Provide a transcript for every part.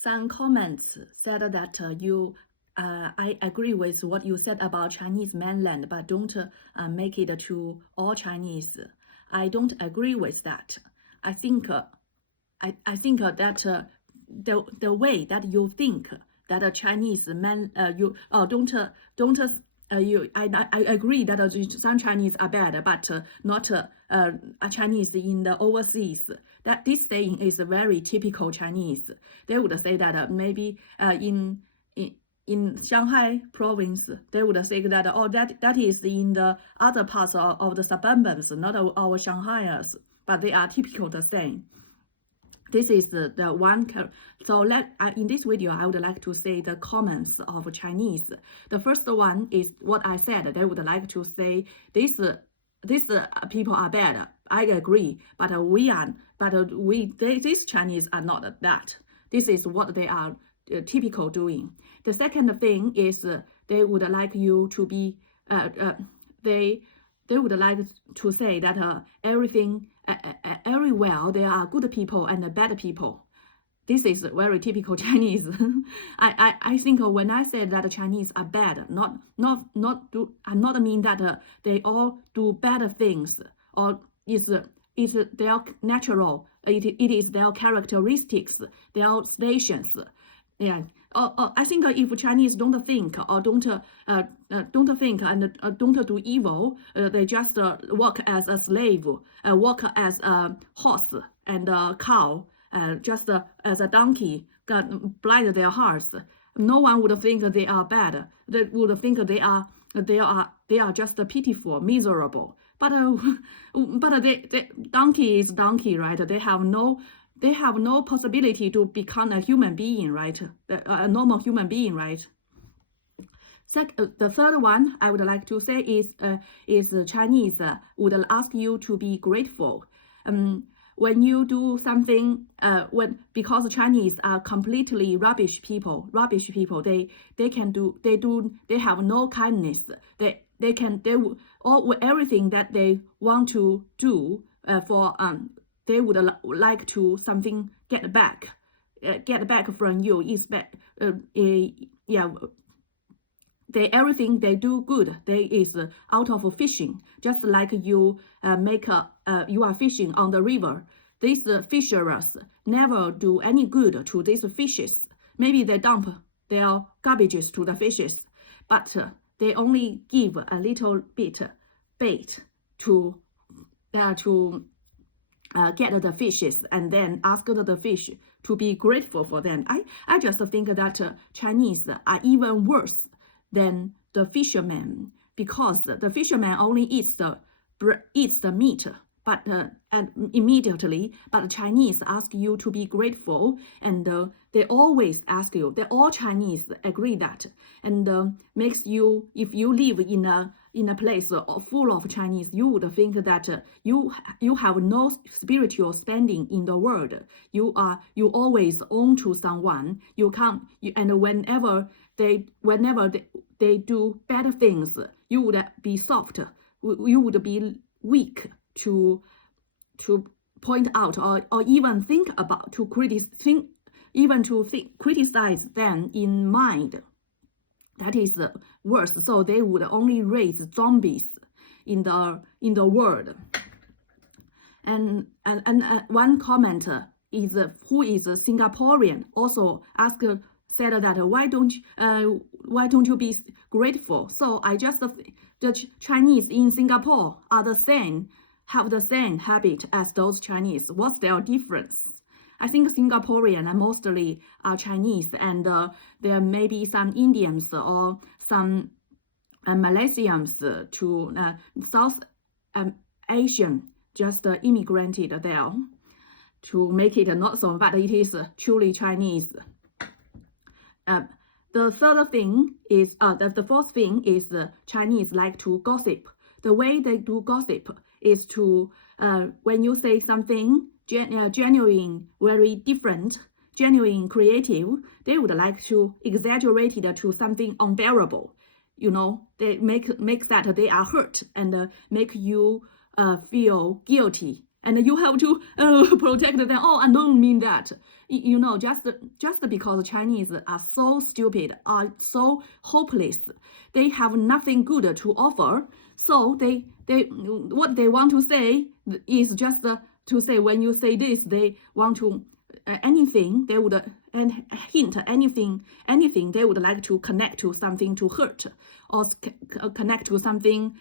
Some comments said that I agree with what you said about Chinese mainland, but don't make it to all Chinese. I don't agree with that. I think that the way that you think that a Chinese man I agree that some Chinese are bad, but not a Chinese in the overseas. That this saying is very typical Chinese. They would say that maybe in Shanghai province, they would say that that is in the other parts of the suburbs, not our Shanghaiers, but they are typical the same. This is the one. So in this video, I would like to say the comments of Chinese. The first one is what I said. They would like to say these people are bad. I agree, but these Chinese are not that. This is what they are typical doing. The second thing is they would like you to be they would like to say that everything everywhere there are good people and bad people. This is very typical Chinese. I think when I say that Chinese are bad, I'm not mean that they all do bad things or it's their natural. It is their characteristics, their stations. Yeah. I think if Chinese don't think or don't think and don't do evil, they just work as a slave, work as a horse and a cow, just as a donkey, blind their hearts. No one would think they are bad. They would think they are just pitiful, miserable. But the donkey is donkey, right? They have no possibility to become a human being, right? A normal human being, right? The third one I would like to say is Chinese would ask you to be grateful. When you do something, because Chinese are completely rubbish people, they have no kindness. Everything that they want to do they would like to something get back from you. Everything they do good. They is out of fishing, just like you you are fishing on the river. These fishers never do any good to these fishes. Maybe they dump their garbages to the fishes, but they only give a little bit bait to get the fishes and then ask the fish to be grateful for them. I just think that Chinese are even worse than the fishermen, because the fisherman only eats the meat, but and immediately. But the Chinese ask you to be grateful, and they always ask you. All Chinese agree that, and makes you, if you live in a place full of Chinese, you would think that you have no spiritual standing in the world. You always own to someone. You can't. And whenever they do bad things, you would be soft. You would be weak to point out or even think about to criticize them in mind. That is worse. So they would only raise zombies in the world. And one commenter is who is a Singaporean also said that why don't you be grateful? So I just the Chinese in Singapore are the same, have the same habit as those Chinese. What's their difference? I think Singaporean mostly are Chinese, and there may be some Indians or some Malaysians to South Asian just immigrated there to make it not so, but it is truly Chinese. The third thing is, the fourth thing is Chinese like to gossip. The way they do gossip is to, when you say something genuine, very different, genuine, creative, they would like to exaggerate it to something unbearable. You know, they make that they are hurt and make you feel guilty and you have to protect them. Oh, I don't mean that. You know, just because Chinese are so stupid, are so hopeless, they have nothing good to offer. So they what they want to say is just to say, when you say this, they want to anything they would and hint anything they would like to connect to something to hurt, or connect to something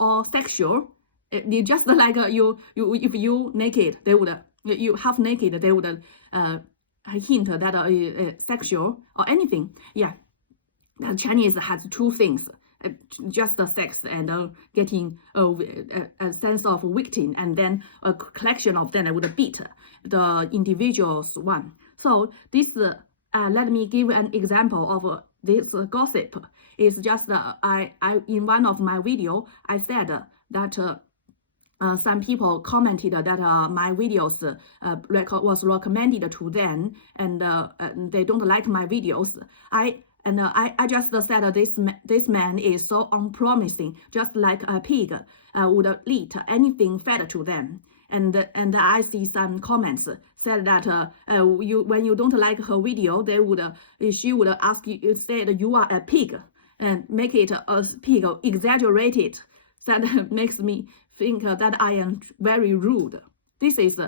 or sexual. You just like you if you naked, they would you half naked, they would hint that sexual or anything. Yeah, Chinese has two things. Just the sex and getting a sense of victim, and then a collection of them would beat the individual's one. So this let me give an example of this gossip. It's just I in one of my video I said that some people commented that my videos was recommended to them, and they don't like my videos. I just said this man is so unpromising, just like a pig would eat anything fed to them. And I see some comments said that when you don't like her video, she would ask you, said you are a pig, and make it a pig, exaggerated. That makes me think that I am very rude. This is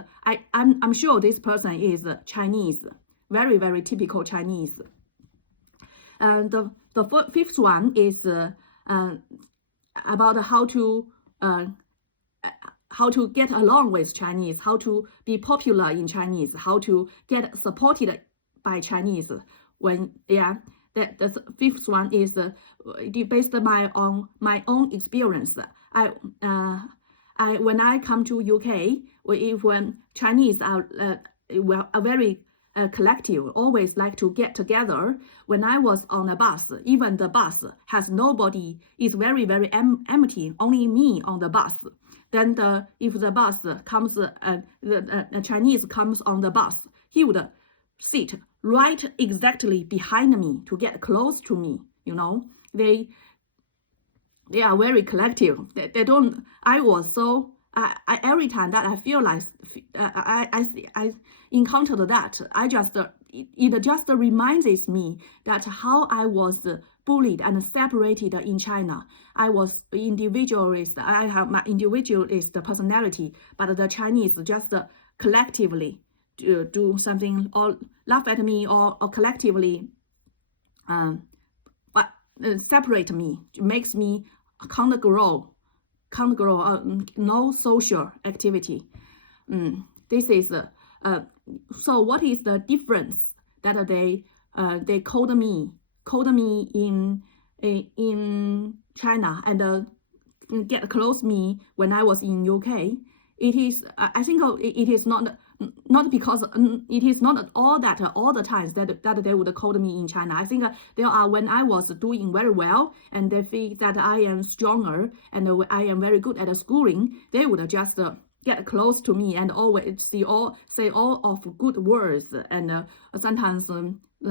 I'm sure this person is Chinese, very, very typical Chinese. And the fifth one is about how to get along with Chinese, how to be popular in Chinese, how to get supported by Chinese. When the fifth one is based on my own experience. When I come to UK, when Chinese are very collective, always like to get together. When I was on a bus, even the bus has nobody, it's very, very empty, only me on the bus. Then if the bus comes, the Chinese comes on the bus, he would sit right exactly behind me to get close to me. You know, they are very collective. They don't. I was so. I every time that I feel like I encountered that, it just reminds me that how I was bullied and separated in China. I was individualist. I have my individualist personality, but the Chinese just collectively do something or laugh at me or collectively separate me, makes me can't grow, no social activity. This is so what is the difference that they called me in China and get close me when I was in UK? It is I think it is not because it is not all the times that they would call me in China. I think there are when I was doing very well and they think that I am stronger and I am very good at schooling, they would just get close to me and always say all of good words and sometimes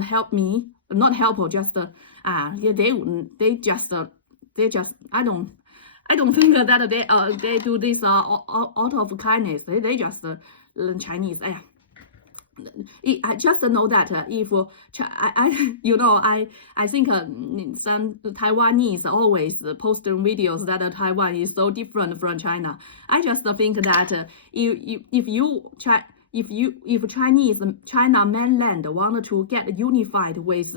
help me, not help, just they just I don't think that they do this out of kindness. They just Chinese. I just know that if I think some Taiwanese always post videos that Taiwan is so different from China. I just think that if China mainland wanted to get unified with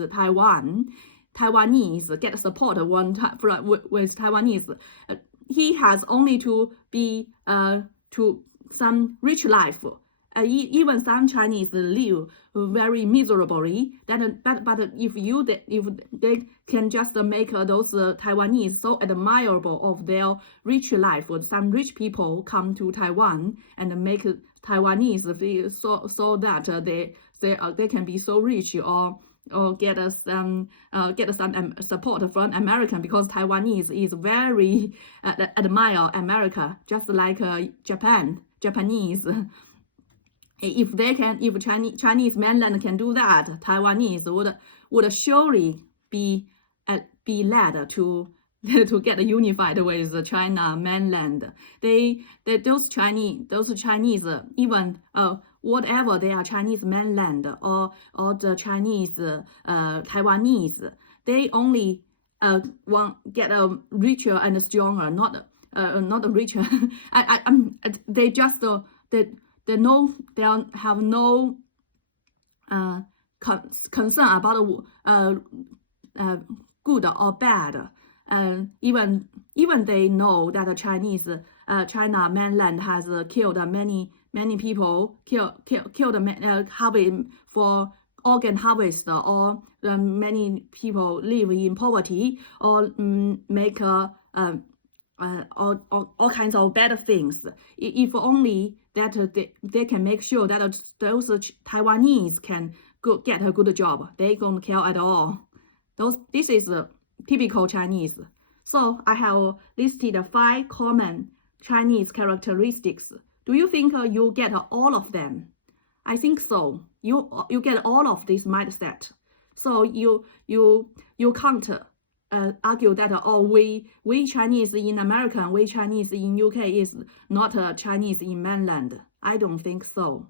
Taiwanese get support with Taiwanese, he has only to be to some rich life. Even some Chinese live very miserably. But if they can just make those Taiwanese so admirable of their rich life, some rich people come to Taiwan and make Taiwanese feel so that they can be so rich or get some support from American, because Taiwanese is very admire America, just like Japanese. If Chinese mainland can do that, Taiwanese would surely be led to to get unified with the China mainland. Those Chinese even whatever they are Chinese mainland or the Chinese Taiwanese, they only want get richer and stronger, not richer. They just they know they have no concern about good or bad. Even they know that the China mainland has killed many people, killed harvest for organ harvest, or many people live in poverty, or make all kinds of bad things. If only that they can make sure that those Taiwanese can get a good job, they don't care at all. This is typical Chinese. So I have listed 5 common Chinese characteristics. Do you think you get all of them? I think so. You get all of this mindset. So you can't argue that we Chinese in America, we Chinese in UK is not Chinese in mainland. I don't think so.